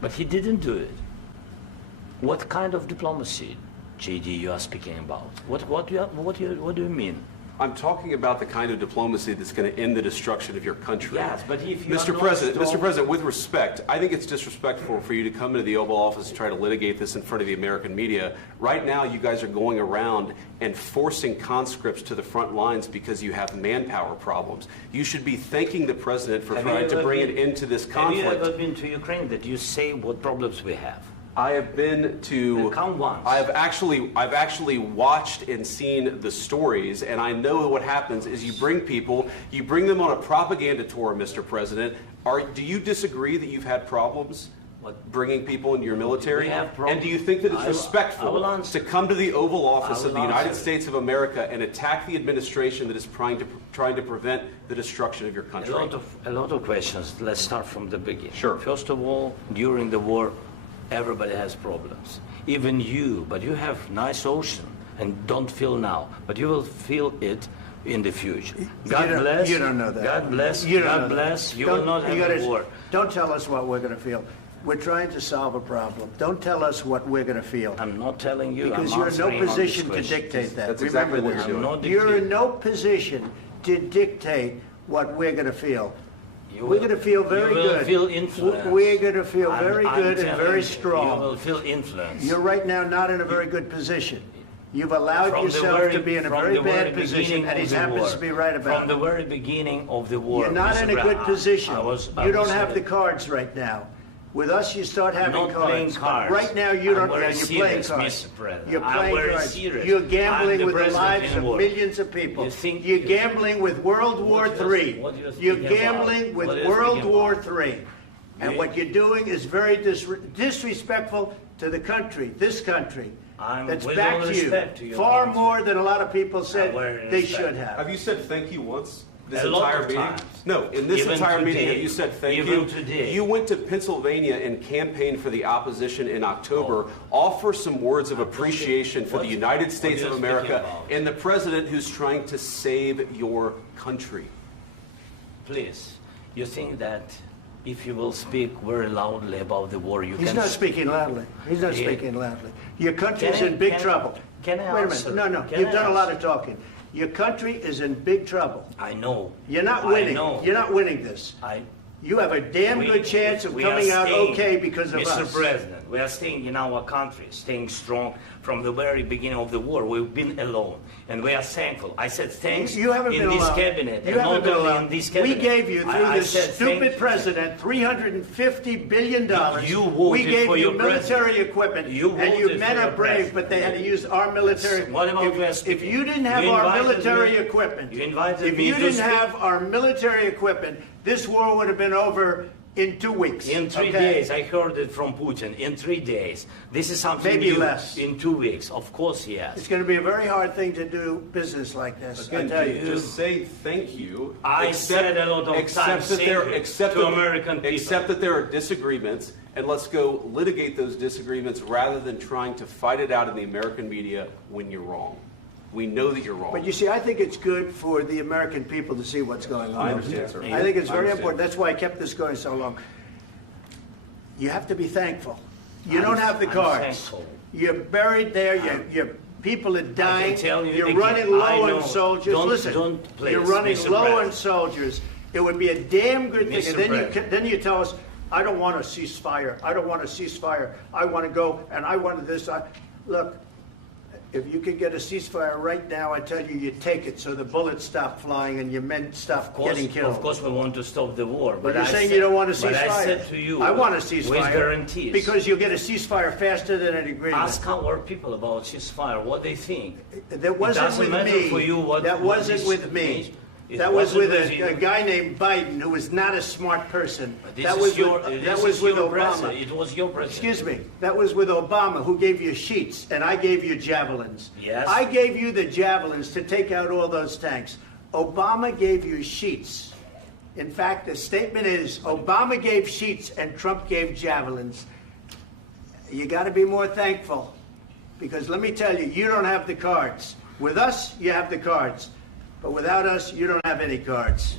But he didn't do it. What kind of diplomacy, JD, you are speaking about? What do you mean? I'm talking about the kind of diplomacy that's going to end the destruction of your country. Yes, but if you Mr. President, with respect, I think it's disrespectful for you to come into the Oval Office and try to litigate this in front of the American media. Right now, you guys are going around and forcing conscripts to the front lines because you have manpower problems. You should be thanking the President for trying to bring an end to this conflict. Have you ever been to Ukraine that you say what problems we have? I have been to. Come once. I've actually watched and seen the stories, and I know what happens is you bring them on a propaganda tour, Mr. President. Do you disagree that you've had problems bringing people into your military? And do you think that it's respectful to come to the Oval Office of the United States of America and attack the administration that is trying to prevent the destruction of your country? A lot of questions. Let's start from the beginning. Sure. First of all, during the war, everybody has problems, even you, but you have nice ocean and don't feel now, but you will feel it in the future. God bless. You don't know that. God bless. God bless. You will not have a war. Don't tell us what we're going to feel. We're trying to solve a problem. Don't tell us what we're going to feel. I'm not telling you. Because you're in no position to dictate that. That's exactly what you're doing. You're in no position to dictate what we're going to feel. We're going to feel very good. You will feel influence. We're going to feel very good and very strong. You will feel influence. You're right now not in a very good position. You've allowed yourself to be in a very bad position, and he happens to be right about it. From the very beginning of the war. You're not in a good position. You don't have the cards right now. With us, you start having cards. Right now, you don't. You're playing cards. You're playing cards. You're gambling with the lives of millions of people. You're gambling with World War III. You're gambling with World War III. And what you're doing is very disrespectful to the country, this country, that's back to you, far more than a lot of people said they should have. Have you said thank you once? This entire meeting? No, in this entire meeting, have you said thank you? You went to Pennsylvania and campaigned for the opposition in October. Offer some words of appreciation for the United States of America and the president who's trying to save your country. Please, you think that if you will speak very loudly about the war, you can... He's not speaking loudly. He's not speaking loudly. Your country's in big trouble. Can I answer? Wait a minute. No, you've done a lot of talking. Your country is in big trouble. I know. You're not winning. You're not winning this. You have a damn good chance of coming out okay because of us. Mr. President, we are staying in our country, staying strong from the very beginning of the war. We've been alone, and we are thankful. I said thanks in this cabinet, and not only in this cabinet. We gave you, through this stupid president, $350 billion. We gave you military equipment, and your men are brave, but they had to use our military. If you didn't have our military equipment, this war would have been over in 2 weeks. In 3 days. I heard it from Putin. In 3 days. This is something maybe new. Less. In 2 weeks. Of course, yes. It's going to be a very hard thing to do business like this. Again, I tell you. Just say thank you. I said a lot of times to American people. Accept that there are disagreements, and let's go litigate those disagreements rather than trying to fight it out in the American media when you're wrong. We know that you're wrong. But you see, I think it's good for the American people to see what's going on. I understand, sir. I think it's very important. That's why I kept this going so long. You have to be thankful. You don't have the cards. You're buried there. Your people are dying. You're running low on soldiers. Listen, you're running low on soldiers. It would be a damn good thing. And then you tell us, I don't want a ceasefire. I don't want a ceasefire. I want to go, and I want this. Look. If you could get a ceasefire right now, I tell you, you take it so the bullets stop flying and your men stop getting killed. Of course, we want to stop the war. But you're saying you don't want a ceasefire. But I said to you, I want a ceasefire. With guarantees. Because you'll get a ceasefire faster than an agreement. Ask our people about ceasefire, what they think. That wasn't with me. That wasn't with me. That was with a guy named Biden, who was not a smart person. That was with Obama. It was your president. Excuse me. That was with Obama, who gave you sheets, and I gave you javelins. Yes. I gave you the javelins to take out all those tanks. Obama gave you sheets. In fact, the statement is, Obama gave sheets and Trump gave javelins. You got to be more thankful, because let me tell you, you don't have the cards. With us, you have the cards. But without us, you don't have any cards.